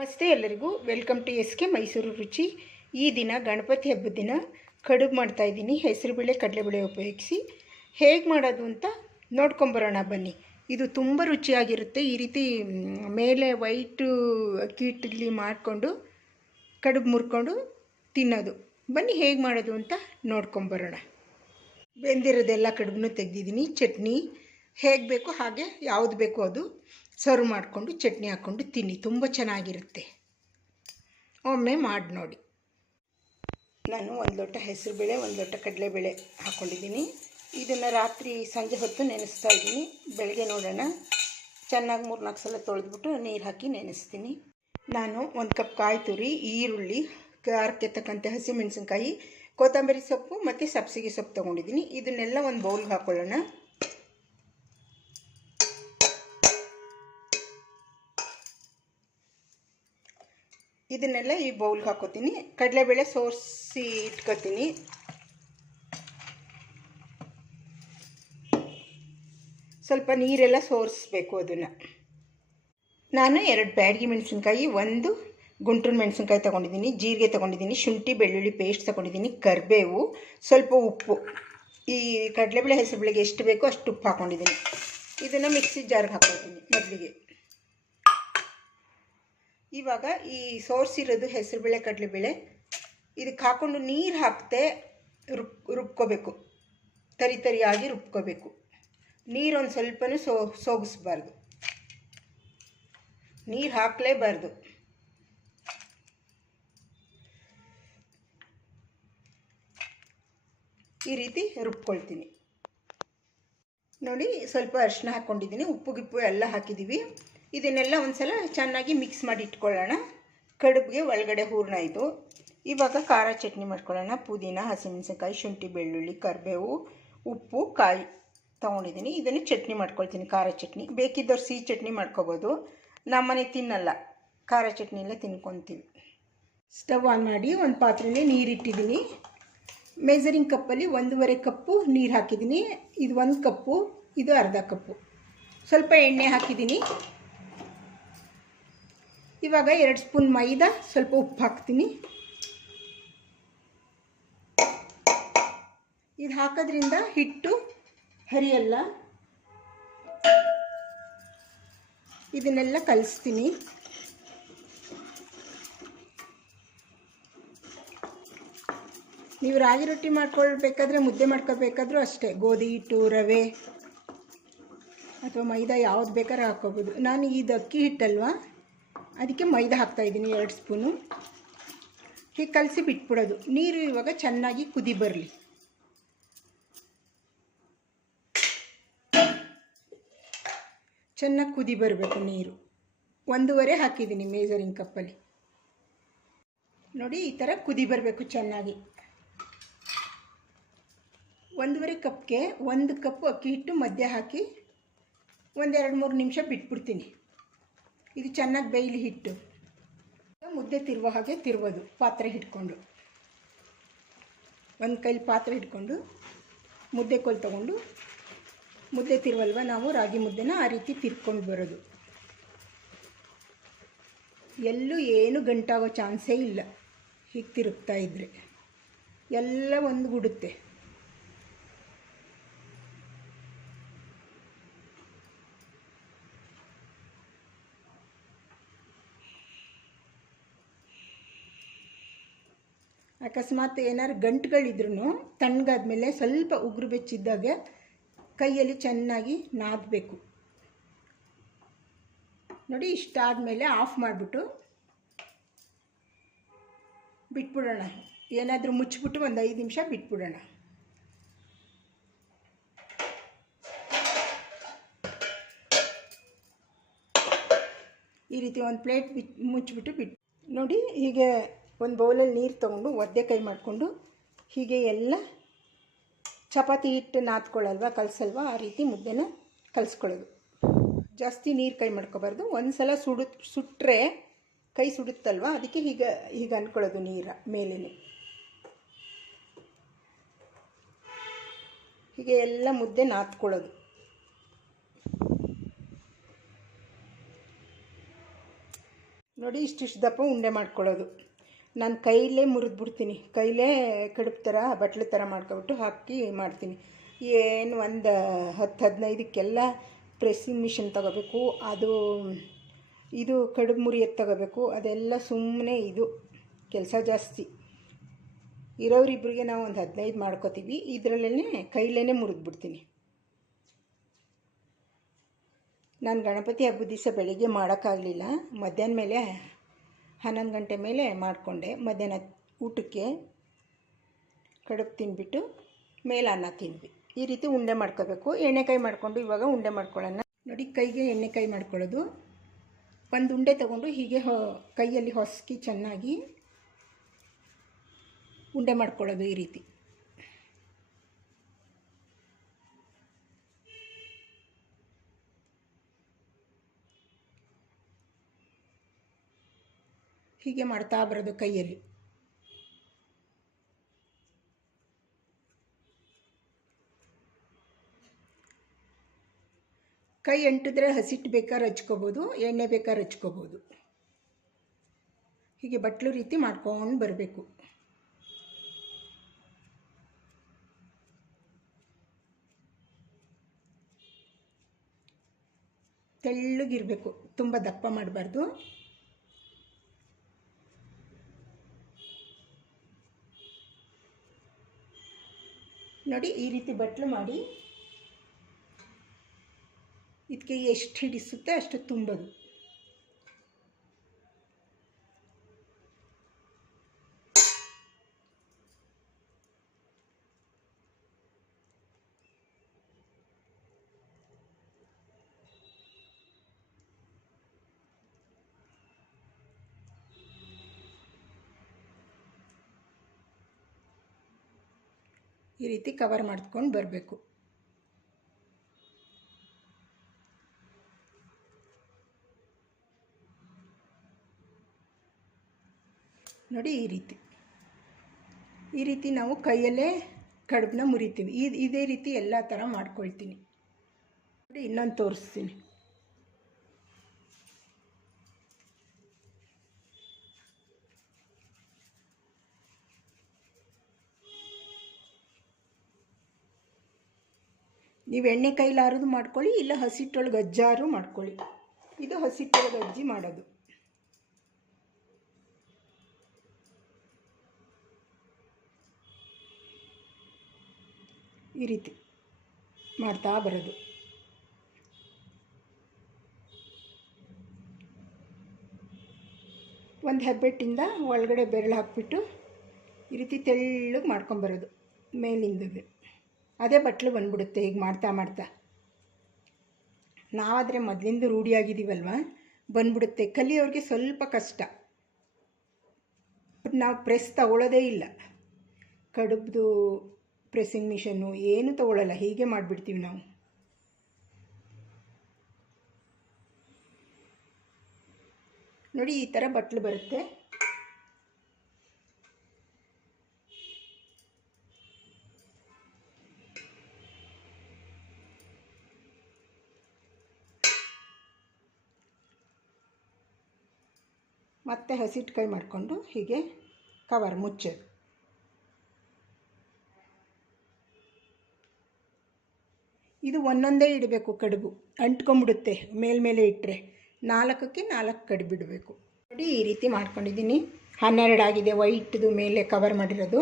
ನಮಸ್ತೆ ಎಲ್ಲರಿಗೂ. Welcome to S K Mysuru Ruchi. ಈ ದಿನ ಗಣಪತಿ ಹಬ್ಬದ ದಿನ ಕಡುಬು ಮಾಡ್ತಾಯಿದ್ದೀನಿ ಹೆಸರುಬೇಳೆ ಕಡಲೆಬೇಳೆ ಉಪಯೋಗಿಸಿ. ಹೇಗೆ ಮಾಡೋದು ಅಂತ ನೋಡ್ಕೊಂಬರೋಣ ಬನ್ನಿ. ಇದು ತುಂಬ ರುಚಿಯಾಗಿರುತ್ತೆ. ಈ ರೀತಿ ಮೇಲೆ ವೈಟು ಅಕ್ಕಿ ಹಿಟ್ಟಲ್ಲಿ ಮಾಡಿಕೊಂಡು ಕಡುಬು ಮುರ್ಕೊಂಡು ತಿನ್ನೋದು. ಬನ್ನಿ ಹೇಗೆ ಮಾಡೋದು ಅಂತ ನೋಡ್ಕೊಂಬರೋಣ. ಬೆಂದಿರೋದೆಲ್ಲ ಕಡುಬನ್ನು ತೆಗೆದಿದ್ದೀನಿ. ಚಟ್ನಿ ಹೇಗೆ ಬೇಕೋ ಹಾಗೆ ಯಾವುದು ಬೇಕೋ ಅದು. ಸರ್ವ್ ಮಾಡಿಕೊಂಡು ಚಟ್ನಿ ಹಾಕ್ಕೊಂಡು ತಿನ್ನಿ. ತುಂಬ ಚೆನ್ನಾಗಿರುತ್ತೆ. ಒಮ್ಮೆ ಮಾಡಿ ನೋಡಿ. ನಾನು ಒಂದು ಲೋಟ ಹೆಸರುಬೇಳೆ ಒಂದು ಲೋಟ ಕಡಲೆಬೇಳೆ ಹಾಕ್ಕೊಂಡಿದ್ದೀನಿ ಇದನ್ನು ರಾತ್ರಿ ಸಂಜೆ ಹೊತ್ತು ನೆನೆಸ್ತಾ ಇದ್ದೀನಿ. ಬೆಳಗ್ಗೆ ನೋಡೋಣ. ಚೆನ್ನಾಗಿ ಮೂರು ನಾಲ್ಕು ಸಲ ತೊಳೆದ್ಬಿಟ್ಟು ನೀರು ಹಾಕಿ ನೆನೆಸ್ತೀನಿ. ನಾನು ಒಂದು ಕಪ್ ಕಾಯಿ ತುರಿ, ಈರುಳ್ಳಿ, ಖಾರಕ್ಕೆ ತಕ್ಕಂತೆ ಹಸಿಮೆಣಸಿನ್ಕಾಯಿ, ಕೊತ್ತಂಬರಿ ಸೊಪ್ಪು ಮತ್ತು ಸಬ್ಸಿಗೆ ಸೊಪ್ಪು ತೊಗೊಂಡಿದ್ದೀನಿ. ಇದನ್ನೆಲ್ಲ ಒಂದು ಬೌಲ್ಗೆ ಹಾಕ್ಕೊಳ್ಳೋಣ ಇದನ್ನೆಲ್ಲ ಈ ಬೌಲ್ಗೆ ಹಾಕೋತೀನಿ. ಕಡಲೆಬೇಳೆ ಸೋರಿಸಿ ಇಟ್ಕೋತೀನಿ. ಸ್ವಲ್ಪ ನೀರೆಲ್ಲ ಸೋರಿಸ್ಬೇಕು ಅದನ್ನು. ನಾನು ಎರಡು ಬ್ಯಾಡಗಿ ಮೆಣಸಿನ್ಕಾಯಿ, ಒಂದು ಗುಂಟೂರು ಮೆಣಸಿನ್ಕಾಯಿ ತೊಗೊಂಡಿದ್ದೀನಿ, ಜೀರಿಗೆ ತೊಗೊಂಡಿದ್ದೀನಿ, ಶುಂಠಿ, ಬೆಳ್ಳುಳ್ಳಿ ಪೇಸ್ಟ್ ತೊಗೊಂಡಿದ್ದೀನಿ, ಕರಿಬೇವು, ಸ್ವಲ್ಪ ಉಪ್ಪು. ಈ ಕಡಲೆಬೇಳೆ ಹೆಸರುಬೇಳೆಗೆ ಎಷ್ಟು ಬೇಕೋ ಅಷ್ಟು ಉಪ್ಪು ಹಾಕ್ಕೊಂಡಿದ್ದೀನಿ ಇದನ್ನು ಮಿಕ್ಸಿ ಜಾರ್ಗೆ ಹಾಕ್ಕೊಳ್ತೀನಿ ಮೊದಲಿಗೆ. ಇವಾಗ ಈ ಸೋರ್ಸಿರೋದು ಹೆಸರುಬೇಳೆ, ಕಡಲೆಬೇಳೆ, ಇದಕ್ಕೆ ಹಾಕ್ಕೊಂಡು ನೀರು ಹಾಕ್ತೆ ರುಬ್ ರುಬ್ಕೋಬೇಕು. ತರಿ ತರಿಯಾಗಿ ರುಬ್ಕೋಬೇಕು. ನೀರೊಂದು ಸ್ವಲ್ಪನೂ ಸೋ, ಸೋಗಿಸ್ಬಾರ್ದು. ನೀರು ಹಾಕಲೇಬಾರ್ದು. ಈ ರೀತಿ ರುಬ್ಕೊಳ್ತೀನಿ. ನೋಡಿ, ಸ್ವಲ್ಪ ಅರಿಶಿನ ಹಾಕ್ಕೊಂಡಿದ್ದೀನಿ ಉಪ್ಪು, ಗಿಪ್ಪು ಎಲ್ಲ ಹಾಕಿದ್ದೀವಿ. ಇದನ್ನೆಲ್ಲ ಒಂದ್ಸಲ ಚೆನ್ನಾಗಿ ಮಿಕ್ಸ್ ಮಾಡಿ ಇಟ್ಕೊಳ್ಳೋಣ. ಕಡುಬಿಗೆ ಒಳಗಡೆ ಹೂರ್ಣ ಇದು. ಇವಾಗ ಖಾರ ಚಟ್ನಿ ಮಾಡ್ಕೊಳ್ಳೋಣ. ಪುದೀನ, ಹಸಿಮೆಣಸಿನ್ಕಾಯಿ, ಶುಂಠಿ, ಬೆಳ್ಳುಳ್ಳಿ, ಕರಿಬೇವು, ಉಪ್ಪು, ಕಾಯಿ ತೊಗೊಂಡಿದ್ದೀನಿ. ಇದನ್ನು ಚಟ್ನಿ ಮಾಡ್ಕೊಳ್ತೀನಿ, ಖಾರ ಚಟ್ನಿ. ಬೇಕಿದ್ದವ್ರು ಸಿಹಿ ಚಟ್ನಿ ಮಾಡ್ಕೋಬೋದು. ನಮ್ಮನೆ ತಿನ್ನಲ್ಲ. ಖಾರ ಚಟ್ನಿ ಎಲ್ಲ ತಿನ್ಕೊತೀವಿ. ಸ್ಟವ್ ಆನ್ ಮಾಡಿ ಒಂದು ಪಾತ್ರೆಯಲ್ಲಿ ನೀರಿಟ್ಟಿದ್ದೀನಿ. ಮೆಜರಿಂಗ್ ಕಪ್ಪಲ್ಲಿ ಒಂದೂವರೆ ಕಪ್ಪು ನೀರು ಹಾಕಿದ್ದೀನಿ. ಇದು ಒಂದು ಕಪ್ಪು, ಇದು ಅರ್ಧ ಕಪ್ಪು. ಸ್ವಲ್ಪ ಎಣ್ಣೆ ಹಾಕಿದ್ದೀನಿ. ಇವಾಗ ಎರಡು ಸ್ಪೂನ್ ಮೈದಾ, ಸ್ವಲ್ಪ ಉಪ್ಪು ಹಾಕ್ತೀನಿ. ಇದು ಹಾಕೋದ್ರಿಂದ ಹಿಟ್ಟು ಹರಿಯಲ್ಲ. ಇದನ್ನೆಲ್ಲ ಕಲಿಸ್ತೀನಿ. ನೀವು ರಾಗಿ ರೊಟ್ಟಿ ಮಾಡ್ಕೊಳ್ಬೇಕಾದ್ರೆ, ಮುದ್ದೆ ಮಾಡ್ಕೋಬೇಕಾದ್ರೂ ಅಷ್ಟೇ, ಗೋಧಿ, ಹಿಟ್ಟು, ರವೆ ಅಥವಾ ಮೈದಾ ಯಾವ್ದು ಬೇಕಾದ್ರೂ ಹಾಕ್ಕೋಬೋದು. ನಾನು ಇದು ಅಕ್ಕಿ ಹಿಟ್ಟಲ್ವಾ? ಅದಕ್ಕೆ ಮೈದಾ ಹಾಕ್ತಾಯಿದ್ದೀನಿ ಎರಡು ಸ್ಪೂನು. ಹೀಗೆ ಕಲಸಿ ಬಿಟ್ಬಿಡೋದು. ನೀರು ಇವಾಗ ಚೆನ್ನಾಗಿ ಕುದಿ ಬರಲಿ. ಚೆನ್ನಾಗಿ ಕುದಿ ಬರಬೇಕು ನೀರು. ಒಂದೂವರೆ ಹಾಕಿದ್ದೀನಿ ಮೇಜರಿಂಗ್ ಕಪ್ಪಲ್ಲಿ. ನೋಡಿ, ಈ ಥರ ಕುದಿ ಬರಬೇಕು ಚೆನ್ನಾಗಿ. ಒಂದೂವರೆ ಕಪ್ಗೆ ಒಂದು ಕಪ್ ಅಕ್ಕಿ ಹಿಟ್ಟು ಮಧ್ಯ ಹಾಕಿ ಒಂದೆರಡು ಮೂರು ನಿಮಿಷ ಬಿಟ್ಬಿಡ್ತೀನಿ. ಇದು ಚೆನ್ನಾಗಿ ಬೇಯಲಿ ಹಿಟ್ಟು. ಮುದ್ದೆ ತಿರುವ ಹಾಗೆ ತಿರುವುದು, ಪಾತ್ರೆ ಹಿಡ್ಕೊಂಡು ಒಂದು ಕೈಲಿ ಪಾತ್ರೆ ಹಿಡ್ಕೊಂಡು ಮುದ್ದೆ ಕೋಲ್ ತೊಗೊಂಡು, ಮುದ್ದೆ ತಿರುವಲ್ವ ನಾವು ರಾಗಿ ಮುದ್ದೆನ ಆ ರೀತಿ ತಿರ್ಕೊಂಡು ಬರೋದು. ಎಲ್ಲೂ ಏನು ಗಂಟಾಗೋ ಚಾನ್ಸೇ ಇಲ್ಲ. ಹೀಗೆ ತಿರುಗ್ತಾ ಇದ್ದರೆ ಎಲ್ಲ ಒಂದು ಗುಡುತ್ತೆ. ಅಕಸ್ಮಾತ್ ಏನಾದ್ರು ಗಂಟುಗಳಿದ್ರೂ ತಣ್ಣಗಾದ್ಮೇಲೆ ಸ್ವಲ್ಪ ಉಗುರು ಬೆಚ್ಚಿದ್ದಾಗೆ ಕೈಯಲ್ಲಿ ಚೆನ್ನಾಗಿ ನಾದಬೇಕು. ನೋಡಿ, ಇಷ್ಟಾದಮೇಲೆ ಆಫ್ ಮಾಡಿಬಿಟ್ಟು ಬಿಟ್ಬಿಡೋಣ. ಏನಾದರೂ ಮುಚ್ಚಿಬಿಟ್ಟು ಒಂದು ಐದು ನಿಮಿಷ ಬಿಟ್ಬಿಡೋಣ. ಈ ರೀತಿ ಒಂದು ಪ್ಲೇಟ್ ಬಿ ಮುಚ್ಚಿಬಿಟ್ಟು ಬಿಟ್ಟು ನೋಡಿ, ಹೀಗೆ ಒಂದು ಬೌಲಲ್ಲಿ ನೀರು ತೊಗೊಂಡು ಒದ್ದೆ ಕೈ ಮಾಡಿಕೊಂಡು ಹೀಗೆ ಎಲ್ಲ ಚಪಾತಿ ಹಿಟ್ಟು ನಾದ್ಕೊಳ್ಳಲ್ವ, ಕಲಸಲ್ವ, ಆ ರೀತಿ ಮುದ್ದೆನ ಕಲಿಸ್ಕೊಳ್ಳೋದು. ಜಾಸ್ತಿ ನೀರು ಕೈ ಮಾಡ್ಕೋಬಾರ್ದು. ಒಂದು ಸಲ ಸುಡು ಸುಟ್ಟರೆ ಕೈ ಸುಡುತ್ತಲ್ವ, ಅದಕ್ಕೆ ಹೀಗೆ ಹೀಗೆ ಅಂದ್ಕೊಳ್ಳೋದು ನೀರ ಮೇಲೇ ಹೀಗೆ ಎಲ್ಲ ಮುದ್ದೆ ನಾದ್ಕೊಳ್ಳೋದು. ನೋಡಿ ಇಷ್ಟಿಷ್ಟು ದಪ್ಪ ಉಂಡೆ ಮಾಡ್ಕೊಳ್ಳೋದು. ನಾನು ಕೈಲೇ ಮುರಿದ್ಬಿಡ್ತೀನಿ ಕೈಲೇ ಕಡುಬು ಥರ ಬಟ್ಲು ಥರ ಮಾಡ್ಕೊಬಿಟ್ಟು ಹಾಕಿ ಮಾಡ್ತೀನಿ. ಏನು ಒಂದು ಹತ್ತು ಹದಿನೈದಕ್ಕೆಲ್ಲ ಪ್ರೆಸ್ಸಿಂಗ್ ಮಿಷಿನ್ ತಗೋಬೇಕು. ಅದು, ಇದು ಕಡುಬು ಮುರಿಯೋದು ತಗೋಬೇಕು. ಅದೆಲ್ಲ ಸುಮ್ಮನೆ ಇದು, ಕೆಲಸ ಜಾಸ್ತಿ. ಇರೋರಿಬ್ರಿಗೆ ನಾವು ಒಂದು ಹದಿನೈದು ಮಾಡ್ಕೋತೀವಿ. ಇದರಲ್ಲೇ ಕೈಲೇ ಮುರಿದ್ಬಿಡ್ತೀನಿ ನಾನು ಗಣಪತಿ ಹಬ್ಬದ ದಿವಸ ಬೆಳಿಗ್ಗೆ ಮಾಡೋಕ್ಕಾಗಲಿಲ್ಲ ಮಧ್ಯಾಹ್ನ ಮೇಲೆ ಹನ್ನೊಂದು ಗಂಟೆ ಮೇಲೆ ಮಾಡಿಕೊಂಡೆ. ಮಧ್ಯಾಹ್ನ ಊಟಕ್ಕೆ ಕಡುಬು ತಿನ್ಬಿಟ್ಟು ಮೇಲೆ ಅನ್ನ ತಿಂದ್ವಿ. ಈ ರೀತಿ ಉಂಡೆ ಮಾಡ್ಕೋಬೇಕು. ಎಣ್ಣೆಕಾಯಿ ಮಾಡಿಕೊಂಡು ಇವಾಗ ಉಂಡೆ ಮಾಡ್ಕೊಳ್ಳೋಣ. ನೋಡಿ, ಕೈಗೆ ಎಣ್ಣೆಕಾಯಿ ಮಾಡ್ಕೊಳ್ಳೋದು. ಒಂದು ಉಂಡೆ ತಗೊಂಡು ಹೀಗೆ ಕೈಯಲ್ಲಿ ಹೊಸಕಿ ಚೆನ್ನಾಗಿ ಉಂಡೆ ಮಾಡ್ಕೊಳ್ಳೋದು ಈ ರೀತಿ. ಹೀಗೆ ಮಾಡ್ತಾ ಬರೋದು ಕೈಯಲ್ಲಿ. ಕೈ ಎಂಟಿದ್ರೆ ಹಸಿಟ್ಟು ಬೇಕಾದ್ರೆ ಹಚ್ಕೋಬೋದು ಎಣ್ಣೆ ಬೇಕಾದ್ರೆ ಹಚ್ಕೋಬೋದು ಹೀಗೆ ಬಟ್ಲು ರೀತಿ ಮಾಡ್ಕೊಂಡು ಬರಬೇಕು. ತೆಳ್ಳಗಿರಬೇಕು, ತುಂಬ ದಪ್ಪ ಮಾಡಬಾರ್ದು. ನೋಡಿ ಈ ರೀತಿ ಬಟ್ಲು ಮಾಡಿ. ಇದಕ್ಕೆ ಎಷ್ಟು ಹಿಡಿಸುತ್ತೆ ಅಷ್ಟು ತುಂಬೋದು. ಈ ರೀತಿ ಕವರ್ ಮಾಡ್ಕೊಂಡು ಬರಬೇಕು. ನೋಡಿ ಈ ರೀತಿ. ಈ ರೀತಿ ನಾವು ಕೈಯಲ್ಲೇ ಕಡುಬನ್ನ ಮುರಿತೀವಿ. ಇದು ರೀತಿ ಎಲ್ಲ ಥರ ಮಾಡ್ಕೊಳ್ತೀನಿ. ನೋಡಿ ಇನ್ನೊಂದು ತೋರಿಸ್ತೀನಿ. ನೀವು ಎಣ್ಣೆ ಕೈಲಾರದು ಮಾಡ್ಕೊಳ್ಳಿ, ಇಲ್ಲ ಹಸಿಟ್ಟೊಳಗೆ ಅಜ್ಜಾರು ಮಾಡ್ಕೊಳ್ಳಿ. ಇದು ಹಸಿಟ್ಟೊಳಗೆ ಅಜ್ಜಿ ಮಾಡೋದು. ಈ ರೀತಿ ಮಾಡ್ತಾ ಬರೋದು. ಒಂದು ಹೆಬ್ಬೆಟ್ಟಿಂದ ಒಳಗಡೆ ಬೆರಳು ಹಾಕ್ಬಿಟ್ಟು ಈ ರೀತಿ ತೆಳ್ಳಗೆ ಮಾಡ್ಕೊಂಬರೋದು ಮೇಲಿಂದದು ಅದೇ ಬಟ್ಲು ಬಂದ್ಬಿಡುತ್ತೆ, ಹೀಗೆ ಮಾಡ್ತಾ ಮಾಡ್ತಾ. ನಾವಾದರೆ ಮೊದಲಿಂದ ರೂಢಿಯಾಗಿದ್ದೀವಲ್ವ? ಬಂದ್ಬಿಡುತ್ತೆ. ಕಲಿಯೋರಿಗೆ ಸ್ವಲ್ಪ ಕಷ್ಟ. ನಾವು ಪ್ರೆಸ್ ತಗೊಳ್ಳೋದೇ ಇಲ್ಲ. ಕಡುಬ್ದು ಪ್ರೆಸ್ಸಿಂಗ್ ಮಿಷನ್ನು ಏನು ತಗೊಳ್ಳಲ್ಲ ಹೀಗೆ ಮಾಡಿಬಿಡ್ತೀವಿ ನಾವು. ನೋಡಿ ಈ ಥರ ಬಟ್ಲು ಬರುತ್ತೆ. ಮತ್ತೆ ಕೈ ಮಾಡಿಕೊಂಡು ಹೀಗೆ ಕವರ್ ಮುಚ್ಚೋದು ಇದು ಒಂದೊಂದೇ ಇಡಬೇಕು ಕಡುಬು. ಅಂಟ್ಕೊಂಬಿಡುತ್ತೆ ಮೇಲ್ಮೇಲೆ ಇಟ್ಟರೆ ನಾಲ್ಕಕ್ಕೆ ನಾಲ್ಕು ಕಡುಬು ಇಡಬೇಕು. ನೋಡಿ, ಈ ರೀತಿ ಮಾಡ್ಕೊಂಡಿದ್ದೀನಿ. ಹನ್ನೆರಡು ಆಗಿದೆ, ವೈಟ್ದು ಮೇಲೆ ಕವರ್ ಮಾಡಿರೋದು.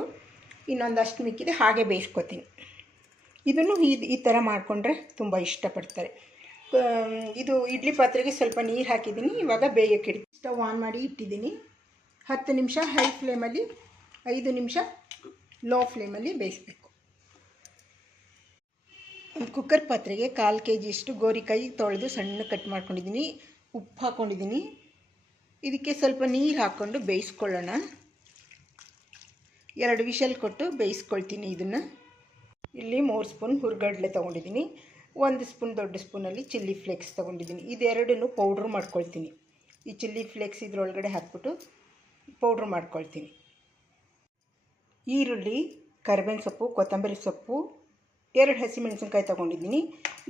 ಇನ್ನೊಂದಷ್ಟು ಮಿಕ್ಕಿದೆ, ಹಾಗೆ ಬೇಯಿಸ್ಕೊತೀನಿ. ಇದನ್ನು ಈ ಈ ಥರ ಮಾಡಿಕೊಂಡ್ರೆ ತುಂಬ ಇಷ್ಟಪಡ್ತಾರೆ. ಇದು ಇಡ್ಲಿ ಪಾತ್ರೆಗೆ ಸ್ವಲ್ಪ ನೀರು ಹಾಕಿದ್ದೀನಿ, ಇವಾಗ ಬೇಯಕ್ಕೆ ಸ್ಟವ್ ಆನ್ ಮಾಡಿ ಇಟ್ಟಿದ್ದೀನಿ. ಹತ್ತು ನಿಮಿಷ ಹೈ ಫ್ಲೇಮಲ್ಲಿ, ಐದು ನಿಮಿಷ ಲೋ ಫ್ಲೇಮಲ್ಲಿ ಬೇಯಿಸ್ಬೇಕು. ಒಂದು ಕುಕ್ಕರ್ ಪಾತ್ರೆಗೆ ಕಾಲು ಕೆ ಜಿಯಷ್ಟು ಗೋರಿಕಾಯಿ ತೊಳೆದು ಸಣ್ಣ ಕಟ್ ಮಾಡ್ಕೊಂಡಿದ್ದೀನಿ. ಉಪ್ಪು ಹಾಕ್ಕೊಂಡಿದ್ದೀನಿ ಇದಕ್ಕೆ ಸ್ವಲ್ಪ ನೀರು ಹಾಕ್ಕೊಂಡು ಬೇಯಿಸ್ಕೊಳ್ಳೋಣ. ಎರಡು ವಿಷಲ್ ಕೊಟ್ಟು ಬೇಯಿಸ್ಕೊಳ್ತೀನಿ ಇದನ್ನು. ಇಲ್ಲಿ ಮೂರು ಸ್ಪೂನ್ ಹುರ್ಗಡ್ಲೆ ತೊಗೊಂಡಿದ್ದೀನಿ. ಒಂದು ಸ್ಪೂನ್ ದೊಡ್ಡ ಸ್ಪೂನಲ್ಲಿ ಚಿಲ್ಲಿ ಫ್ಲೇಕ್ಸ್ ತೊಗೊಂಡಿದ್ದೀನಿ. ಇದೆರಡನ್ನು ಪೌಡ್ರ್ ಮಾಡ್ಕೊಳ್ತೀನಿ. ಈ ಚಿಲ್ಲಿ ಫ್ಲೇಕ್ಸ್ ಇದ್ರೊಳಗಡೆ ಹಾಕ್ಬಿಟ್ಟು ಪೌಡ್ರ್ ಮಾಡ್ಕೊಳ್ತೀನಿ. ಈರುಳ್ಳಿ, ಕರಿಬೇವಿನ ಸೊಪ್ಪು, ಕೊತ್ತಂಬರಿ ಸೊಪ್ಪು, ಎರಡು ಹಸಿಮೆಣಸಿನ್ಕಾಯಿ ತೊಗೊಂಡಿದ್ದೀನಿ.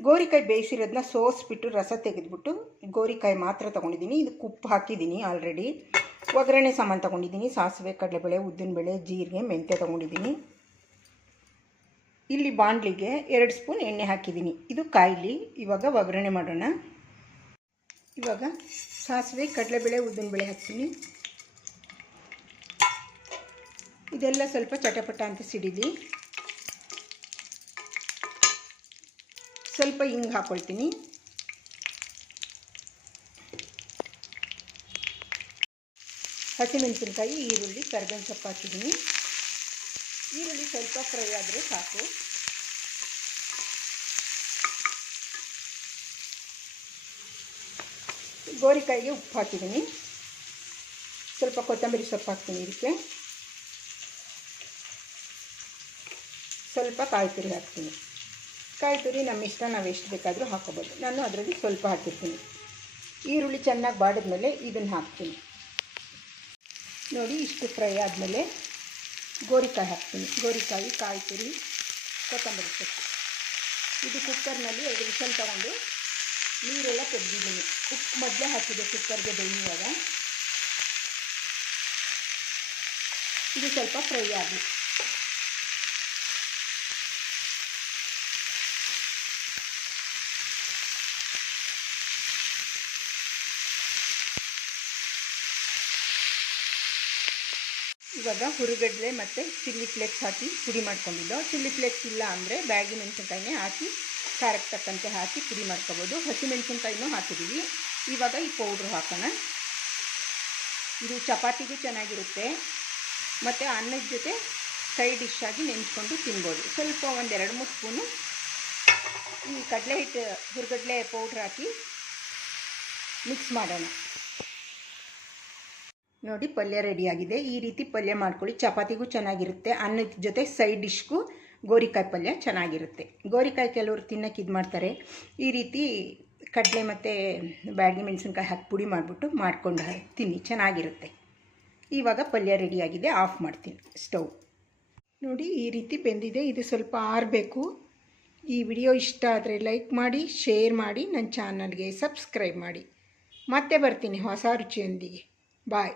ಗೋರಿಕಾಯಿ ಬೇಯಿಸಿರೋದನ್ನ ಸೋಸ್ಬಿಟ್ಟು ರಸ ತೆಗೆದುಬಿಟ್ಟು ಗೋರಿಕಾಯಿ ಮಾತ್ರ ತೊಗೊಂಡಿದ್ದೀನಿ. ಇದಕ್ಕೆ ಉಪ್ಪು ಹಾಕಿದ್ದೀನಿ ಆಲ್ರೆಡಿ. ಒಗ್ಗರಣೆ ಸಾಮಾನು ತೊಗೊಂಡಿದ್ದೀನಿ. ಸಾಸಿವೆ, ಕಡಲೆಬೇಳೆ, ಉದ್ದಿನಬೇಳೆ, ಜೀರಿಗೆ, ಮೆಂತ್ಯ ತೊಗೊಂಡಿದ್ದೀನಿ. ಇಲ್ಲಿ ಬಾಣಲಿಗೆ ಎರಡು ಸ್ಪೂನ್ ಎಣ್ಣೆ ಹಾಕಿದ್ದೀನಿ. ಇದು ಕಾಯಿಲಿ. ಇವಾಗ ಒಗ್ಗರಣೆ ಮಾಡೋಣ. ಇವಾಗ ಸಾಸಿವೆ, ಕಡಲೆಬೇಳೆ ಉದ್ದಿನಬೇಳೆ ಹಾಕ್ತೀನಿ. ಇದೆಲ್ಲ ಸ್ವಲ್ಪ ಚಟಪಟ ಅಂತ ಸಿಡಿಲಿ. ಸ್ವಲ್ಪ ಹಿಂಗೆ ಹಾಕ್ಕೊಳ್ತೀನಿ ಹಸಿಮೆಣಸಿನ್ಕಾಯಿ, ಈರುಳ್ಳಿ, ಕರ್ಬೇವಿನ ಸೊಪ್ಪು ಹಾಕಿದ್ದೀನಿ. ಈರುಳ್ಳಿ ಸ್ವಲ್ಪ ಫ್ರೈ ಆದರೆ ಸಾಕು. ಗೋರಿಕಾಯಿಗೆ ಉಪ್ಪು ಹಾಕಿದ್ದೀನಿ. ಸ್ವಲ್ಪ ಕೊತ್ತಂಬರಿ ಸೊಪ್ಪು ಹಾಕ್ತೀನಿ ಇದಕ್ಕೆ. ಸ್ವಲ್ಪ ಕಾಯಿ ತುರಿ ಹಾಕ್ತೀನಿ. ಕಾಯಿ ತುರಿ ನಮ್ಮ ಇಷ್ಟ, ನಾವು ಎಷ್ಟು ಬೇಕಾದರೂ ಹಾಕೋಬೋದು ನಾನು ಅದರಲ್ಲಿ ಸ್ವಲ್ಪ ಹಾಕಿರ್ತೀನಿ. ಈರುಳ್ಳಿ ಚೆನ್ನಾಗಿ ಬಾಡಿದ್ಮೇಲೆ ಇದನ್ನು ಹಾಕ್ತೀನಿ. ನೋಡಿ, ಇಷ್ಟು ಫ್ರೈ ಆದಮೇಲೆ ಗೋರಿಕಾಯಿ ಹಾಕ್ತೀನಿ. ಗೋರಿಕಾಯಿ, ಕಾಯಿ ತುರಿ, ಕೊತ್ತಂಬರಿ ಸೊಪ್ಪು. ಇದು ಕುಕ್ಕರ್ನಲ್ಲಿ ಎರಡು ವಿಷಲ್ ತಗೊಂಡು ನೀರೆಲ್ಲ ತೆಗೆದಿದ್ದೀನಿ. ಉಪ್ಪು ಮೊದಲೇ ಹಾಕಿದೆ ಕುಕ್ಕರ್ಗೆ ಬೇಯುವಾಗ ಇದು ಸ್ವಲ್ಪ ಫ್ರೈ ಆಗಲಿ. ಇವಾಗ ಹುರುಗಡ್ಲೆ ಮತ್ತು ಚಿಲ್ಲಿ ಫ್ಲೇಕ್ಸ್ ಹಾಕಿ ಪುಡಿ ಮಾಡ್ಕೊಂಡಿದ್ದು. ಚಿಲ್ಲಿ ಫ್ಲೇಕ್ಸ್ ಇಲ್ಲ ಅಂದರೆ ಬ್ಯಾಗಿ ಮೆಣಸಿನ್ಕಾಯಿನೇ ಹಾಕಿ ಖಾರಕ್ಕೆ ತಕ್ಕಂತೆ ಹಾಕಿ ಪುಡಿ ಮಾಡ್ಕೋಬೋದು. ಹಸಿಮೆಣಸಿನ್ಕಾಯಿನೂ ಹಾಕಿದ್ದೀವಿ. ಇವಾಗ ಈ ಪೌಡ್ರ್ ಹಾಕೋಣ. ಇದು ಚಪಾತಿಗೂ ಚೆನ್ನಾಗಿರುತ್ತೆ. ಮತ್ತು ಅನ್ನದ ಜೊತೆ ಸೈಡ್ ಡಿಶ್ ಆಗಿ ನೆನೆಸ್ಕೊಂಡು ತಿನ್ಬೋದು. ಸ್ವಲ್ಪ ಒಂದೆರಡು ಮೂರು ಸ್ಪೂನು ಈ ಕಡಲೆ ಹಿಟ್ಟು, ಹುರುಗಡಲೆ ಪೌಡ್ರ್ ಹಾಕಿ ಮಿಕ್ಸ್ ಮಾಡೋಣ. ನೋಡಿ ಪಲ್ಯ ರೆಡಿಯಾಗಿದೆ ಈ ರೀತಿ ಪಲ್ಯ ಮಾಡ್ಕೊಳ್ಳಿ. ಚಪಾತಿಗೂ ಚೆನ್ನಾಗಿರುತ್ತೆ. ಅನ್ನದ ಜೊತೆ ಸೈಡ್ ಡಿಶ್ಗೂ ಗೋರಿಕಾಯಿ ಪಲ್ಯ ಚೆನ್ನಾಗಿರುತ್ತೆ. ಗೋರಿಕಾಯಿ ಕೆಲವರು ತಿನ್ನೋಕೆ ಇದು ಮಾಡ್ತಾರೆ. ಈ ರೀತಿ ಕಡಲೆ ಮತ್ತು ಬ್ಯಾಡಗಿ ಮೆಣಸಿನ್ಕಾಯಿ ಹಾಕಿ ಪುಡಿ ಮಾಡಿಬಿಟ್ಟು ಮಾಡ್ಕೊಂಡು ತಿನ್ನಿ, ಚೆನ್ನಾಗಿರುತ್ತೆ. ಇವಾಗ ಪಲ್ಯ ರೆಡಿಯಾಗಿದೆ ಆಫ್ ಮಾಡ್ತೀನಿ ಸ್ಟವ್ ನೋಡಿ, ಈ ರೀತಿ ಬೆಂದಿದೆ. ಇದು ಸ್ವಲ್ಪ ಆರಬೇಕು. ಈ ವಿಡಿಯೋ ಇಷ್ಟ ಆದರೆ ಲೈಕ್ ಮಾಡಿ ಶೇರ್ ಮಾಡಿ ನನ್ನ ಚಾನಲ್ಗೆ ಸಬ್ಸ್ಕ್ರೈಬ್ ಮಾಡಿ. ಮತ್ತೆ ಬರ್ತೀನಿ ಹೊಸ ರುಚಿಯೊಂದಿಗೆ. ಬಾಯ್